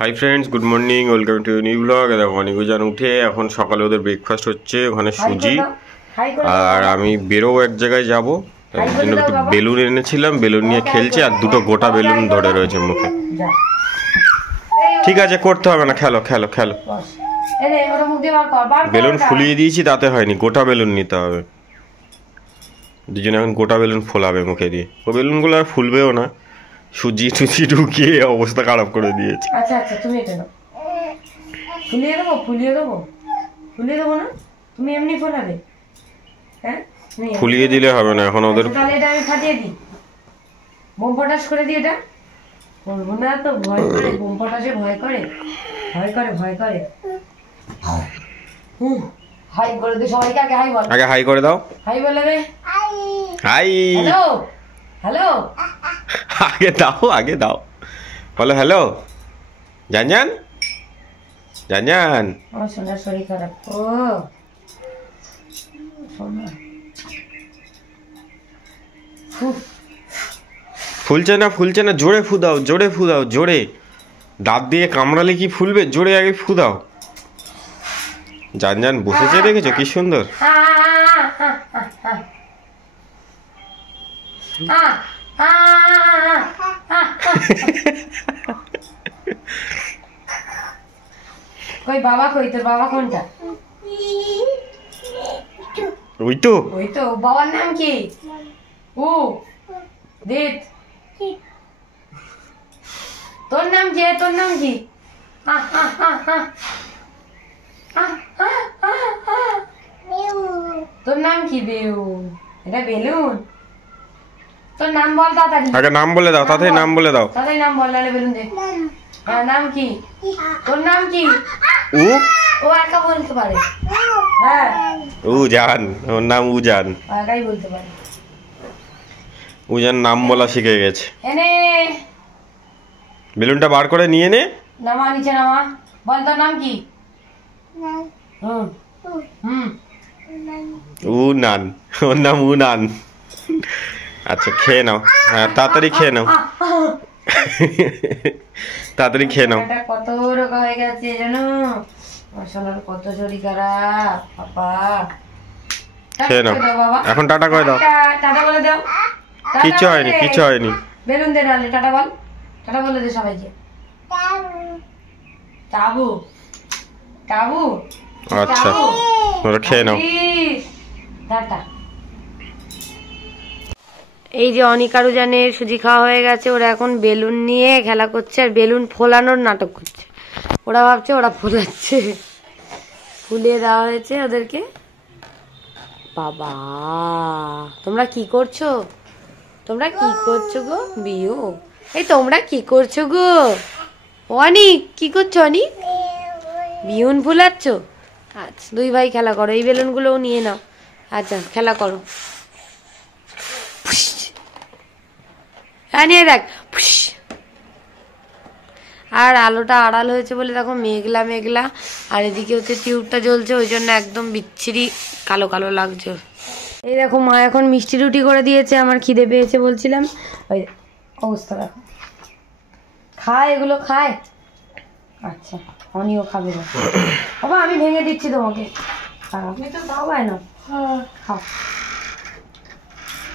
Hi friends, good morning, welcome to new blog. দেখো অনিকুজান উঠে এখন সকালে ওদের ব্রেকফাস্ট হচ্ছে, ওখানে সুজি। আর আমি বেরোবো এক জায়গায় যাবো, তাই জন্য একটু বেলুন এনেছিলাম, বেলুন নিয়ে খেলছে আর দুটো গোটা বেলুন ধরে রয়েছে মুখে। ঠিক আছে, করতে হবে না, খেলো খেলো খেলো। বেলুন ফুলিয়ে দিয়েছি, তাতে হয়নি, গোটা বেলুন নিতে হবে। দুজনে এখন গোটা বেলুন ফোলাবে মুখে দিয়ে। ও বেলুনগুলো আর ফুলবেও না, সুজি টুজি ঢুকিয়ে অবস্থা খারাপ করে দিয়েছে। আচ্ছা আচ্ছা, তুমি এটা নাও, ফুলিয়ে দেবো না, তুমি এমনি ফোলাবে। হ্যাঁ, ফুলিয়ে দিলে হবে না এখন ওদের। তাহলে এটা আমি ফাটিয়ে দিই, বোম পটাশ করে দিই। এটা করবো না তো, ভয় করে, বোম পটাশে ভয় করে। হাই করে দে সবাইকে, আগে হাই বল, আগে হাই করে দাও। হাই বলে দে, হাই। হ্যালো হ্যালো, আগে দাও বলো হ্যালো। জান আমার সোনার শরীর খারাপ। ও সোনা, ফুলছে না, জোরে ফু দাও, জোরে। দাঁত দিয়ে কামড়ালে কি ফুলবে? জোরে আগে ফু দাও। জান বসেছে, দেখেছো কি সুন্দর। কই বাবা, কই তোর বাবা কোনটা? ওই তো বাবার নাম কি? ও দিত, তোর নাম কি? তোর নাম কি? তোর নাম কি? বেলুন, এটা বেলুন। তোর নাম বল তাড়াতাড়ি, আগে নাম বলে দাও, তাড়াতাড়ি নাম বলে দাও। তাড়াতাড়ি নাম বল, নালে বেলুন দে। হ্যাঁ, নাম কি? তোর নাম কি? ও একা বলতে পারে। হ্যাঁ, উজান, ওর নাম উজান। একাই বলতে পারে। উজান নাম বলা শিখে গেছে। এনে বেলুনটা বার করে নিয়ে নে। নামা, নিচে নামা। বল তোর নাম কি? উনান, ওর নাম উনান। আচ্ছা, খেয়ে নাও। হ্যাঁ, তাড়াতাড়ি খেয়ে নাও। কত রোগা হয়ে গেছে জানো, সোনার কত শরীর খারাপ। বাবা খেয়ে নাও এখন, টাটা করে দাও। টাটা বলে দাও। কিছু হয়নি। বেলুন দে, নালে টাটা বল, টাটা বলে দে সবাইকে। টাবু টাবু, আচ্ছা ওরা খেয়ে নাও। টাটা। এই যে অনিকারুজানের সুজি খাওয়া হয়ে গেছে, ওরা এখন বেলুন নিয়ে খেলা করছে আর বেলুন ফোলানোর নাটক করছে। ওরা ভাবছে ওরা ফোলাচ্ছে, ফুলিয়ে দেওয়া হয়েছে ওদেরকে। বাবা তোমরা কি করছো গো? বিও, এই তোমরা কি করছো গো? অনিক কি করছো? অনিক বিউন ফুলাচ্ছ? আচ্ছা, দুই ভাই খেলা করো, এই বেলুন গুলোও নিয়ে নাও। আচ্ছা, খেলা করো। নিয়ে দেখ। আর আলোটা আড়াল হয়েছে বলে দেখো মেঘলা, আর এদিকে হচ্ছে টিউবটা জ্বলছে, ওই জন্য একদম বিচ্ছিরি কালো কালো লাগছে। এই দেখো মা এখন মিষ্টি রুটি করে দিয়েছে, আমার খিদে পেয়েছে বলছিলাম। ওই অবস্থা দেখো, খায় এগুলো খায়। আচ্ছা, অনিও খাবে না বাবা, আমি ভেঙে দিচ্ছি তোমাকে। আপনি তো দাও না, খাও।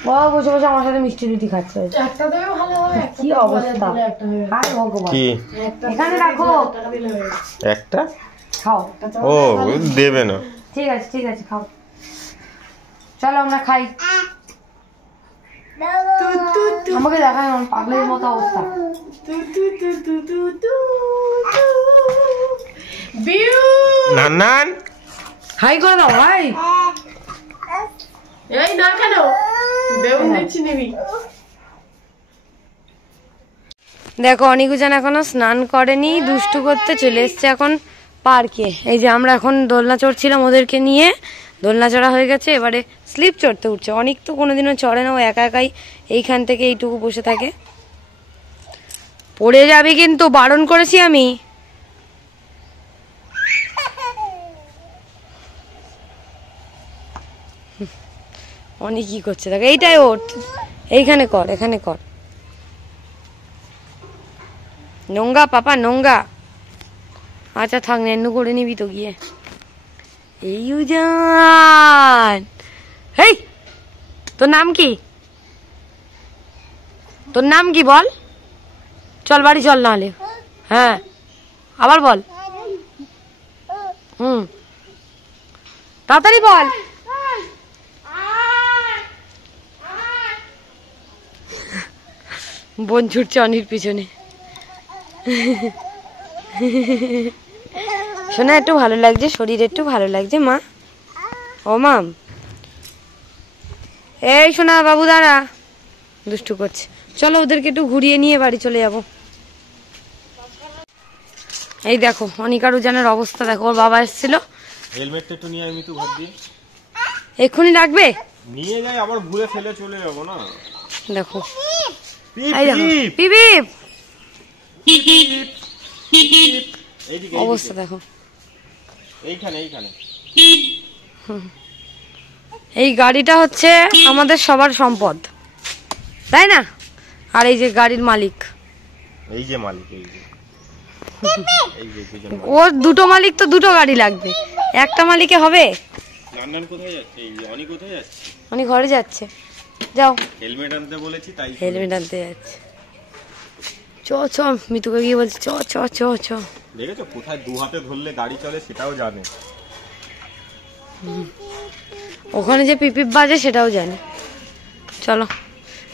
ও বসে বসে আমার সাথে মিষ্টি রুটি খাচ্ছে। কি অবস্থা, এখানে রাখো একটা, খাও। ও দেবে না, ঠিক আছে খাও। চলো আমরা খাই। আমাকে দেখায় পাগলের মতো অবস্থা। নান হাই করে দাও, হাই। এই না কেন বেউন দিচ্ছি নিবি। দেখো অনিকুজান এখনো স্নান করেনি, দুষ্টু করতে চলে এসছে এখন পার্কে। এই যে আমরা এখন দোলনা চড়ছিলাম ওদেরকে নিয়ে, দোলনা চড়া হয়ে গেছে, এবারে স্লিপ চড়তে উঠছে। অনেক তো কোনোদিনও চড়ে না, ও একাই এইখান থেকে এইটুকু বসে থাকে। পড়ে যাবে কিন্তু, বারণ করেছি আমি। অনেক কি করছে দেখো, এইটাই ওর, এইখানে কর, এখানে কর। নোংরা পাপা নোংরা। আচ্ছা থাক, নেন্নু করে নিবি তো গিয়ে। এই উজান, হেই তোর নাম কি? তোর নাম কি বল? চল বাড়ি চল নাহলে। হ্যাঁ আবার বল। তাড়াতাড়ি বল। বোন ছুটছে অনির পিছনে। শোনা একটু ভালো লাগছে, শরীর একটু ভালো লাগছে মা। ও মাম, এই শোনা বাবু দাঁড়া, দুষ্টু করছে। চলো ওদেরকে একটু ঘুরিয়ে নিয়ে বাড়ি চলে যাব। এই দেখো অনিকার উজানের অবস্থা দেখো, ওর বাবা এসেছিল। হেলমেটটা একটু নিয়ে আমি তো ঘর দিয়ে এক্ষুনি রাখবে, নিয়ে যাই আবার ভুলে ফেলে চলে যাবো না। দেখো পিপ, এই দেখো পিপ, পিপিপ, এইদিকে, অবস্থা দেখো। এইখানে এইখানে। এই গাড়িটা হচ্ছে আমাদের সবার সম্পদ, তাই না? আর এই যে গাড়ির মালিক, এই যে মালিক, এই যে ওর দুটো মালিক তো দুটো গাড়ি লাগবে, একটা মালিকে হবে? নান্নান কোথায় যাচ্ছে? এই যে অনি কোথায় যাচ্ছে? উনি ঘরে যাচ্ছে। যাও, হেলমেট আনতে বলেছি তাই। হেলমেট আনতে যাচ্ছে। চ চ, মিতুকে গিয়ে বলছে চ চ চ চ। দেখেছো কোথায় দু হাতে ধরলে গাড়ি চলে সেটাও জানে। ওখানে যে পিপিপ বাজে সেটাও জানে। চলো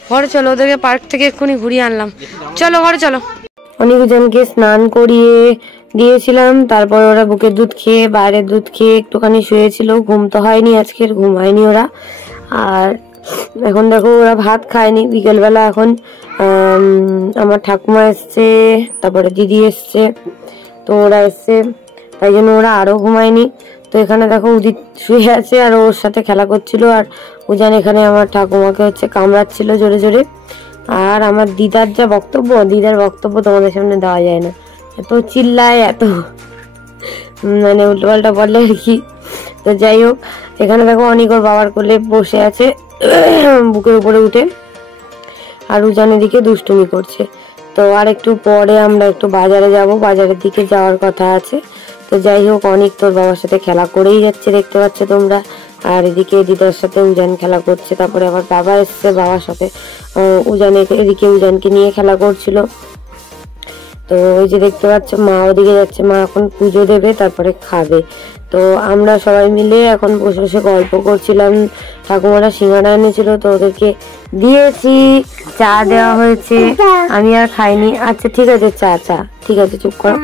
ঘরে চলো, ওদেরকে পার্ক থেকে এক্ষুনি ঘুরিয়ে আনলাম। চলো ঘরে চলো। অনেকজনকে স্নান করিয়ে দিয়েছিলাম, তারপর ওরা বুকের দুধ খেয়ে বাইরের দুধ খেয়ে একটুখানি শুয়েছিল। ঘুম তো হয়নি আজকের, ঘুম হয়নি ওরা। আর এখন দেখো ওরা ভাত খায়নি বিকেলবেলা। এখন আমার ঠাকুমা এসছে, তারপরে দিদি এসছে, তো ওরা এসছে, তাই জন্য ওরা আরো ঘুমায়নি। তো এখানে দেখো উদিত শুয়ে আছে আর ওর সাথে খেলা করছিল, আর উজান এখানে আমার ঠাকুমাকে হচ্ছে কামড়াচ্ছিল জোরে জোরে। আর আমার দিদার যা বক্তব্য, দিদার বক্তব্য তোমাদের সামনে দেওয়া যায় না, এত চিল্লায়, এত মানে উল্টোপাল্টা বলে আর কি। তো যাই হোক, এখানে দেখো অনেক ওর বাবার কোলে বসে আছে বুকের উপরে উঠে, আর উজান এদিকে দুষ্টুমি করছে। তো আর একটু পরে আমরা একটু বাজারে যাব, বাজারের দিকে যাওয়ার কথা আছে। তো যাই হোক, অনেক তোর বাবার সাথে খেলা করেই যাচ্ছে, দেখতে পাচ্ছ তোমরা। আর এদিকে দিদার সাথে উজান খেলা করছে, তারপরে আবার বাবা এসছে, বাবার সাথে এদিকে উজানকে নিয়ে খেলা করছিল। তো ওই যে দেখতে পাচ্ছ মা ওদিকে যাচ্ছে, মা এখন পুজো দেবে তারপরে খাবে। তো আমরা সবাই মিলে এখন বসে বসে গল্প করছিলাম। ঠাকুমারা সিঙ্গাড়া এনেছিল, তো ওদেরকে দিয়েছি, চা দেওয়া হয়েছে, আমি আর খাইনি। আচ্ছা ঠিক আছে, চা চা ঠিক আছে, চুপ করো।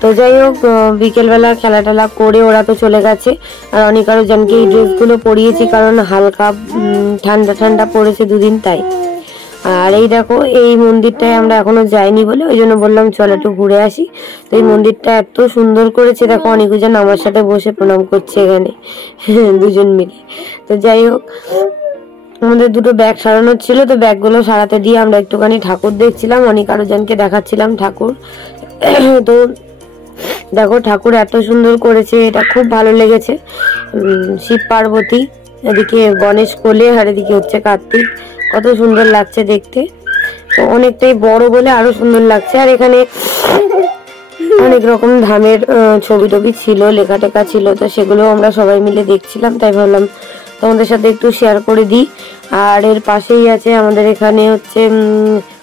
তো যাই হোক, বিকেলবেলা খেলা টেলা করে ওরা তো চলে গেছে। আর অনেক আরো জানকে এই ড্রেসগুলো পরিয়েছি, কারণ হালকা ঠান্ডা ঠান্ডা পড়েছে দুদিন, তাই। আর এই দেখো এই মন্দিরটায় আমরা এখনো যাইনি বলে ওই জন্য বললাম চল একটু ঘুরে আসি। তো এই মন্দিরটা এত সুন্দর করেছে দেখো, অনেকজন আমার সাথে বসে প্রণাম করছে এখানে দুজন মিলে। তো যাই হোক, আমাদের দুটো ব্যাগ সারানোর ছিল, তো ব্যাগগুলো সারাতে দিয়ে আমরা একটুখানি ঠাকুর দেখছিলাম, অনেক আরো জনকে দেখাচ্ছিলাম ঠাকুর। তো দেখো ঠাকুর এত সুন্দর করেছে, এটা খুব ভালো লেগেছে। শিব পার্বতী, এদিকে গণেশ কোলে, আর এদিকে হচ্ছে কার্তিক, কত সুন্দর লাগছে দেখতে। তো অনেকটাই বড় বলে আরো সুন্দর লাগছে। আর এখানে অনেক রকম ধামের ছবি টবি ছিল, লেখা টেখা ছিল, তো সেগুলো আমরা সবাই মিলে দেখছিলাম, তাই ভাবলাম তোমাদের সাথে একটু শেয়ার করে দিই। আর এর পাশেই আছে আমাদের এখানে হচ্ছে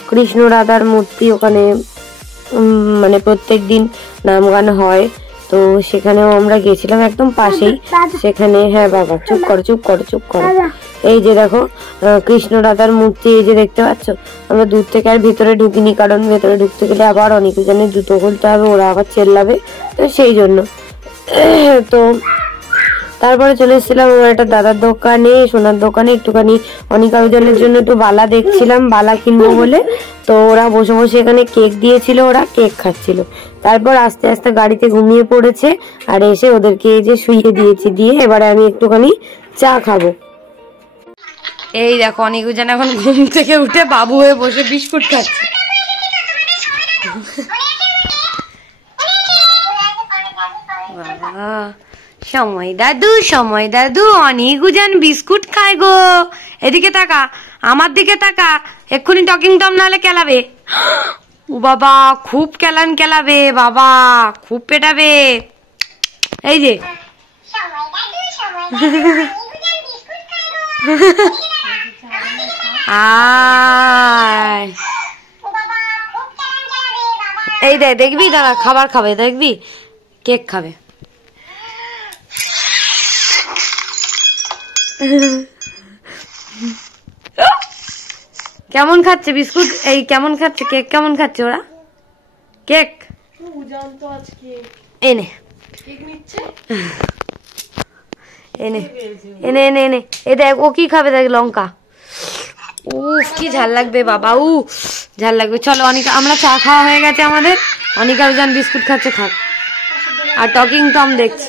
কৃষ্ণ রাধার মূর্তি, ওখানে মানে প্রত্যেক দিন নাম গান হয়, তো সেখানেও আমরা গেছিলাম একদম পাশেই সেখানে। হ্যাঁ বাবা চুপ করো চুপ করো চুপ করো। এই যে দেখো কৃষ্ণ রাধার মূর্তি, এই যে দেখতে পাচ্ছ। আমরা দূর থেকে আর ভিতরে ঢুকিনি, কারণ ভেতরে ঢুকতে গেলে আবার অনেক জনের জুতো খুলতে হবে, ওরা আবার চেল্লাবে, তো সেই জন্য। তো তারপরে চলে এসেছিলাম আমার একটা দাদার দোকানে, সোনার দোকানে, একটুখানি অনেক আয়োজনের জন্য একটু বালা দেখছিলাম, বালা কিনবো বলে। তো ওরা বসে বসে এখানে কেক দিয়েছিল, ওরা কেক খাচ্ছিল। তারপর আস্তে আস্তে গাড়িতে ঘুমিয়ে পড়েছে, আর এসে ওদেরকে এই যে শুইয়ে দিয়েছি, দিয়ে এবারে আমি একটুখানি চা খাবো। এই দেখো অনেক জন এখন ঘুম থেকে উঠে বাবু হয়ে বসে বিস্কুট খাচ্ছে। সময় দাদু অনেক উজান বিস্কুট খায় গো। এদিকে তাকা, আমার দিকে তাকা, এক্ষুনি টকিং টম নাহলে কেলাবে। ও বাবা খুব কেলাবে বাবা, খুব পেটাবে। এই যে আয় এই দেখবি, দাঁড়া খাবার খাবে, দেখবি কেক খাবে। কেমন খাচ্ছে বিস্কুট, এই কেমন খাচ্ছে কেক, কেমন খাচ্ছে ওরা কেক? এনে এনে এনে এনে এনে এ দেখ ও কি খাবে, দেখ লঙ্কা। উফ কি ঝাল লাগবে বাবা, ঝাল লাগবে। চলো অনিকা, আমরা চা খাওয়া হয়ে গেছে আমাদের, অনিকা উজান বিস্কুট খাচ্ছে, খাক। আর টকিং টম দেখছি,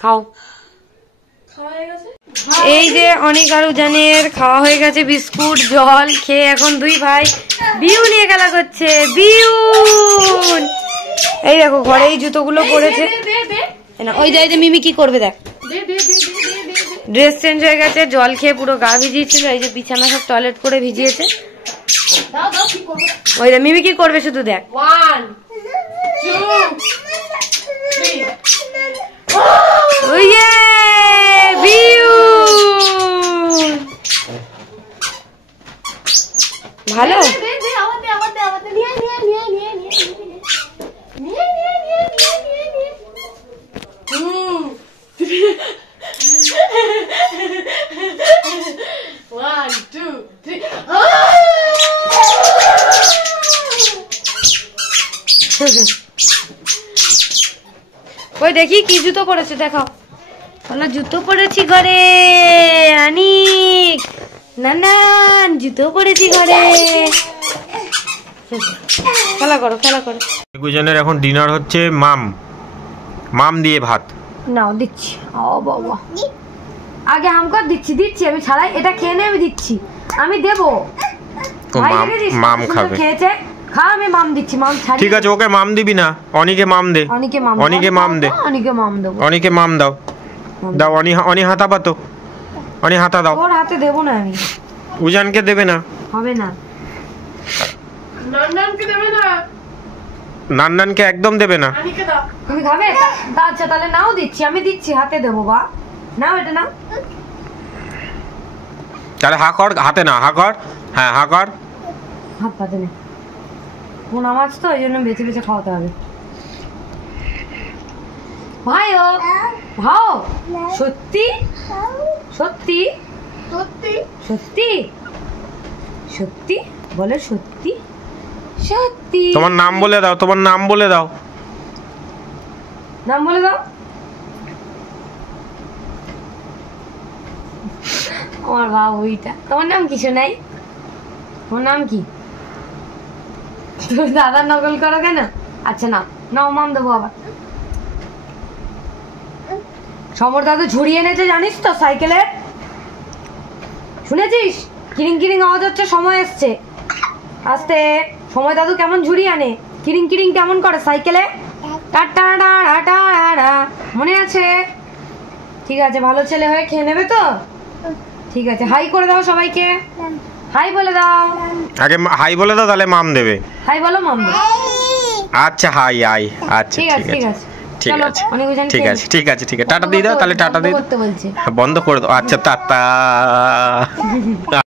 খাও। এই যে অনিক আর উজানের খাওয়া হয়ে গেছে বিস্কুট জল খেয়ে, এখন দুই ভাই বিউ নিয়ে খেলা করছে। বিউন এই দেখো ঘরে এই জুতোগুলো পড়েছে, ওই যে মিমি কি করবে দেখ। ড্রেস চেঞ্জ হয়ে গেছে, জল খেয়ে পুরো গা ভিজিয়েছিল, এই যে বিছানা সব টয়লেট করে ভিজিয়েছে। ওই যে মিমি কি করবে শুধু দেখ। 1 2 3 ওইয়ে বিউ ভালো। ওই দেখি কি জুতো পরেছে দেখাও। বলো জুতো পরেছি ঘরে, অনিক নানান জুতো পরেছি ঘরে। খেলা করো খেলা করো। গুজনের এখন ডিনার হচ্ছে মাম দিয়ে ভাত। নাও দিচ্ছি। ও বাবা আগে আমকর দিচ্ছি আমি ছাড়াই, এটা খেয়ে নে, আমি দিচ্ছি, আমি দেবো। মাম খাবে, খেয়েছে খা, আমি মাম দিচ্ছি, মাম ছাড়ি। ঠিক আছে ওকে মাম দিবি না, অনিকে মাম দে, অনিকে মাম দে, অনিকে মাম দাও, দাও অনি হাতা পাতো, অনি হাতা দাও। ওর হাতে দেবো না আমি, উজানকে দেবে না, হবে না। নাননানকে দেবে না, নান্নানকে একদম দেবে না। আনিকে দাও। তুমি খাবে? আচ্ছা তাহলে নাও দিচ্ছি, আমি দিচ্ছি, হাতে দেবো। বা নাও এটা নাও। তাহলে হা কর, হাতে না হা কর, হ্যাঁ হা কর। হাত পাতে নে, পোনা মাছ তো ওই জন্য বেছে বেছে খাওয়াতে হবে। ভাই ও ভাও সত্যি সত্যি সত্যি সত্যি সত্যি বলে, সত্যি সত্যি। তোমার নাম বলে দাও, তোমার নাম বলে দাও, নাম বলে দাও। আমার বাবুইটা, তোমার নাম কি শোনাই? তোমার নাম কি? তুমি দাদার নকল করো কেন? আচ্ছা নাও নাও, মাম দেবো আবার। সমর দাদু ঝুড়ি এনেছে জানিস তো সাইকেলের, শুনেছিস? কিরিং কিরিং আওয়াজ হচ্ছে, সময় এসছে। আস্তে, সময় দাদু কেমন ঝুড়ি আনে, কিরিং কিরিং কেমন করে সাইকেলে, মনে আছে? ঠিক আছে, ভালো ছেলে হয়ে খেয়ে নেবে তো? ঠিক আছে, হাই করে দাও সবাইকে, হাই বলে দাও। আগে হাই বলে দাও, তাহলে মাম দেবে। হাই বলো, মাম দেবে। আচ্ছা হাই আই, আচ্ছা ঠিক আছে ঠিক আছে ঠিক আছে ঠিক আছে ঠিক আছে, টাটা দিয়ে দাও তাহলে, টাটা দিয়ে করতে বলছে, বন্ধ করে দাও। আচ্ছা টাটা।